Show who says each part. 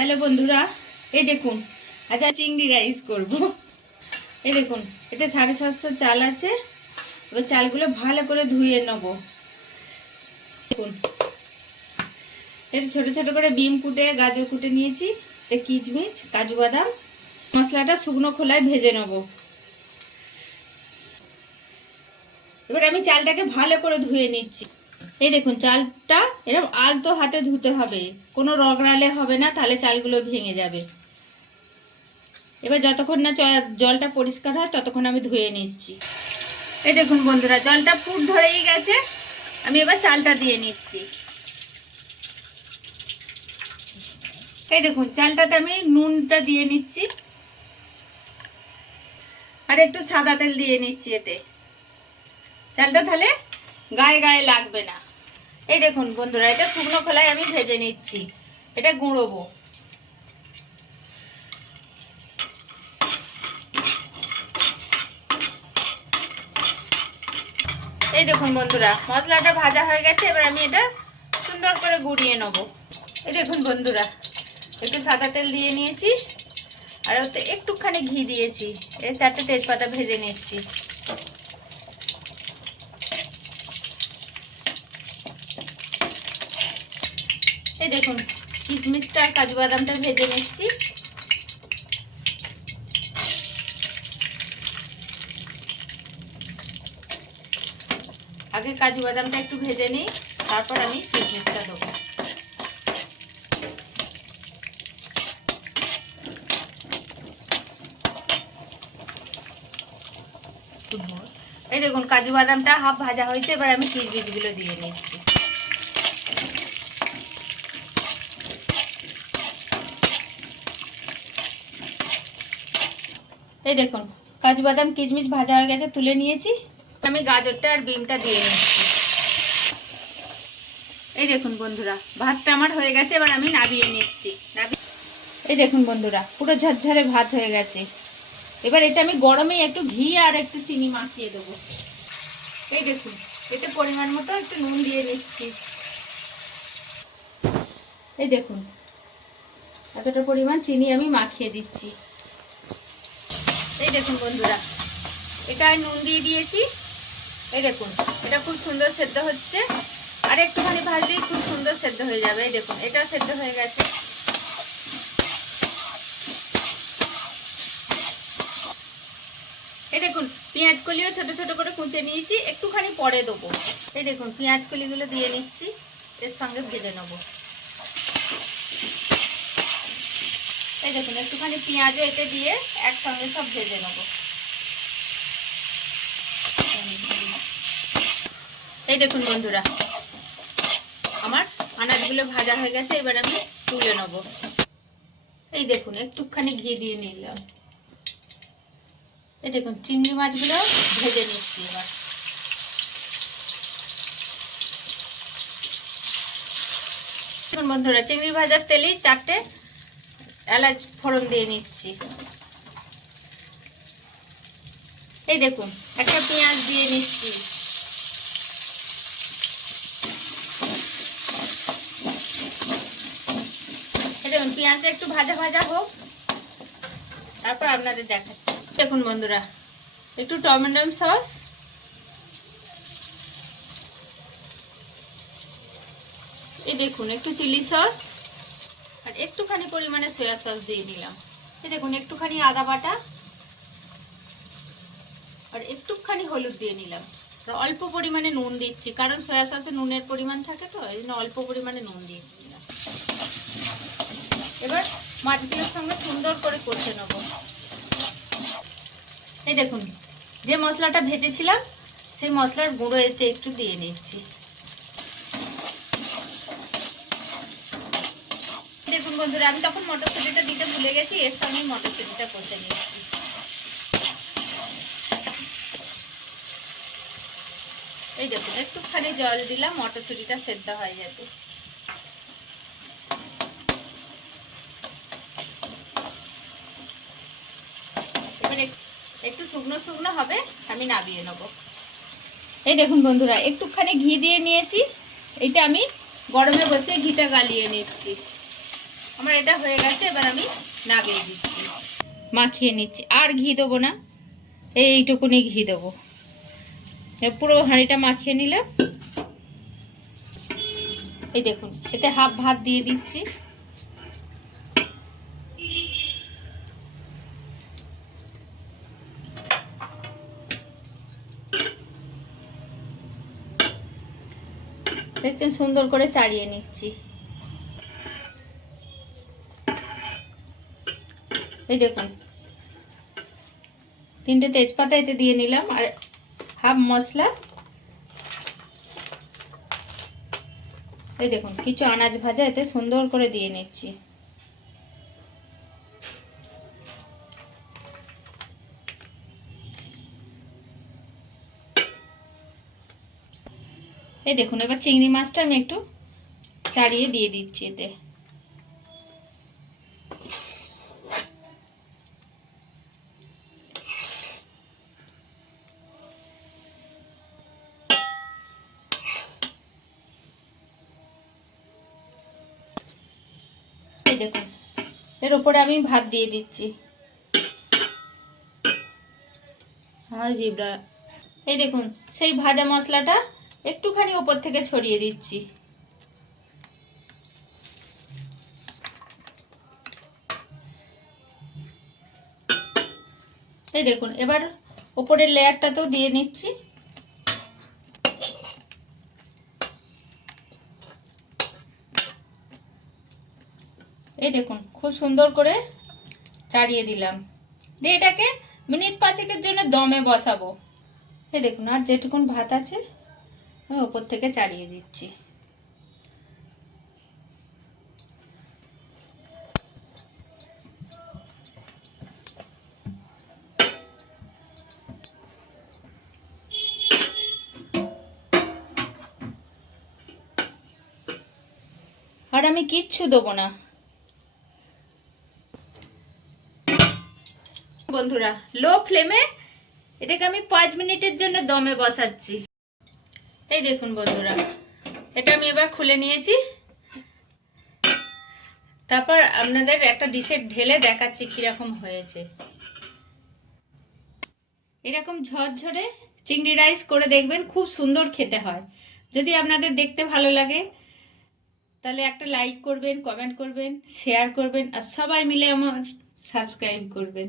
Speaker 1: Hello বন্ধুরা, এই দেখুন আচ্ছা চিংড়ি রাইস করব। এই দেখুন, এতে সাড়ে সাতশো চাল আছে, এবার চালগুলো ভালো করে ধুয়ে নেব। দেখুন, এটা ছোট ছোট করে বিম কুটে, গাজর কুটে নিয়েছি, এটা কিচমিচ, কাজু বাদাম, মশলাটা শুকনো খোলায় ভেজে নেব। এবার আমি চালটাকে ভালো করে ধুয়ে নিচ্ছি। এই দেখুন, চালটা এরকম আলতো হাতে ধুতে হবে। কোনো রগড়ালে হবে না, তাহলে চালগুলো ভেঙে যাবে। এবার যতক্ষণ না জলটা পরিষ্কার হয়, ততক্ষণ আমি ধুয়ে নিচ্ছি। এই দেখুন বন্ধুরা, জলটা পুর ধরেই গেছে। আমি এবার চালটা দিয়ে নিচ্ছি। এই দেখুন, চালটাতে আমি নুনটা দিয়ে নিচ্ছি। আর একটু সাদা তেল দিয়ে নিচ্ছি এতে। চালটা তাহলে গায়ে গায়ে লাগবে না। এই দেখুন বন্ধুরা, এটা শুকনো খোলায় আমি ভেজে নিচ্ছি। এটা গুঁড়োবো। এই দেখুন বন্ধুরা, মশলাটা ভাজা হয়ে গেছে, এবার আমি এটা সুন্দর করে গুঁড়িয়ে নেব। এই দেখুন বন্ধুরা, একটু সাদা তেল দিয়ে নিয়েছি, আর ওতে একটুখানি ঘি দিয়েছি। এই চারটে তেজপাতা ভেজে নিচ্ছি। এই দেখুন, কিশমিশটা আর কাজু বাদামটা ভেজে নিচ্ছি। আগে কাজু বাদামটা একটু ভেজে নিই, তারপর আমি কিশমিশটা দেবো। এই দেখুন, কাজু বাদামটা হাফ ভাজা হয়েছে, এবার আমি কিশমিশগুলো দিয়ে নিচ্ছি। এই দেখুন, কাজু বাদাম, কিশমিশ ভাজা হয়ে গেছে, তুলে নিয়েছি। আমি গাজরটা আর বিমটা দিয়ে নিচ্ছি। এই দেখুন বন্ধুরা, ভাতটা আমার হয়ে গেছে, এবার আমি নাবিয়ে নিচ্ছি। এই দেখুন বন্ধুরা, পুরো ঝরঝরে ভাত হয়ে গেছে। এবার এটা আমি গরমে একটু ঘি আর একটু চিনি মাখিয়ে দেবো। এই দেখুন, এতে পরিমাণ মতো একটু নুন দিয়ে নিচ্ছি। এই দেখুন, এতটা পরিমাণ চিনি আমি মাখিয়ে দিচ্ছি। এই দেখুন বন্ধুরা, এটা নুন দিয়ে দিয়েছি। এই দেখুন, এটা খুব সুন্দর সেদ্ধ হচ্ছে। আর একটুখানি ভাজলেই খুব সুন্দর সেদ্ধ হয়ে যাবে। এই দেখুন, এটা সেদ্ধ হয়ে গেছে। এই দেখুন, পেঁয়াজ কলিও ছোট ছোট করে কুচে নিয়েছি। একটুখানি পরে দেবো। এই দেখুন, পেঁয়াজ কলিগুলো দিয়ে নিচ্ছি। এর সঙ্গে ভেজে নেব। এই দেখুন, একটুখানি পেঁয়াজও এতে দিয়ে একসঙ্গে সব ভেজে নেব। এই দেখুন বন্ধুরা, আমার আনাজগুলো ভাজা হয়ে গেছে, এবার আমি তুলে নেব। এই দেখুন, একটুখানি ঘি দিয়ে নিলাম। এই দেখুন, চিংড়ি মাছগুলো ভেজে নিচ্ছি এবার। দেখুন বন্ধুরা, চিংড়ি ভাজার তেলেই চারটে এলাচ ফোড়ন দিয়ে নিচ্ছি। এই দেখুন, একটা পেঁয়াজ দিয়ে নিচ্ছি। দেখুন, পেঁয়াজটা একটু ভাজা ভাজা হোক, তারপর আপনাদের দেখাচ্ছি। দেখুন বন্ধুরা, একটু টমেটো সস। এই দেখুন, একটু চিলি সস। আর একটুখানি পরিমাণে সয়া সস দিয়ে দিলাম। এই দেখুন, একটুখানি আদা বাটা আর একটুখানি হলুদ দিয়ে নিলাম। আর অল্প পরিমাণে নুন দিচ্ছি, কারণ সয়া সসে নুনের পরিমাণ থাকে তো, এই জন্য অল্প পরিমাণে নুন দিয়ে দিলাম। এবার মাছগুলোর সঙ্গে সুন্দর করে কষে নেব। এই দেখুন, যে মশলাটা ভেজেছিলাম, সেই মশলার গুঁড়ো এতে একটু দিয়ে নিচ্ছি। দেখুন বন্ধুরা, আমি তখন মটরশুঁটিটা দিতে ভুলে গেছি, এর সঙ্গে মটরশুঁটিটা কষে নিচ্ছি এই দেখুন একটুখানি জল দিলাম, মটরশুঁটিটা সেদ্ধ হয়ে যাবে। একটু শুকনো শুকনো হবে, আমি নাবিয়ে নেব। এই দেখুন বন্ধুরা, একটুখানি ঘি দিয়ে নিয়েছি, এইটা আমি গরমে বসে ঘিটা গালিয়ে নিচ্ছি। আমার এটা হয়ে গেছে, এবার আমি নামিয়ে দিচ্ছি। মাখিয়ে নিচ্ছি। আর ঘি দেবো না, এইটুকুনি ঘি দেবো। পুরো হাঁড়িটা মাখিয়ে নিলাম। এই দেখুন, এতে হাফ ভাত দিয়ে দিচ্ছি। দেখছেন, সুন্দর করে চাড়িয়ে নিচ্ছি। এই দেখুন। তিনটে তেজপাতা এতে দিয়ে নিলাম আর হাফ মশলা। এই দেখুন, কিছু আনাজ ভাজা এতে সুন্দর করে দিয়ে নিচ্ছি। এই দেখুন, এবার চিংড়ি মাছটা আমি একটু চাড়িয়ে দিয়ে দিচ্ছি এতে। এই দেখুন এর উপরে আমি ভাত দিয়ে দিচ্ছি। এই দেখুন সেই ভাজা মশলাটা একটুখানি ওপর থেকে ছড়িয়ে দিচ্ছি। এই দেখুন এবার ওপরের লেয়ারটাতেও দিয়ে নিচ্ছি। এই দেখুন, খুব সুন্দর করে চাড়িয়ে দিলাম। দিয়ে এটাকে মিনিট পাঁচেকের জন্য দমে বসাবো। এই দেখুন, আর যেটুকুন ভাত আছে, আমি ওপর থেকে চাড়িয়ে দিচ্ছি। আর আমি কিচ্ছু দেবো না। বন্ধুরা লো ফ্লেমে এটাকে আমি পাঁচ মিনিটের জন্য দমে বসাচ্ছি। এই দেখুন বন্ধুরা, এটা আমি এবার খুলে নিয়েছি। তারপর আপনাদের একটা ডিশে ঢেলে দেখাচ্ছি কীরকম হয়েছে। এরকম ঝরঝরে চিংড়ি রাইস করে দেখবেন খুব সুন্দর খেতে হয়। যদি আপনাদের দেখতে ভালো লাগে, তাহলে একটা লাইক করবেন কমেন্ট করবেন শেয়ার করবেন, আর সবাই মিলে আমার সাবস্ক্রাইব করবেন।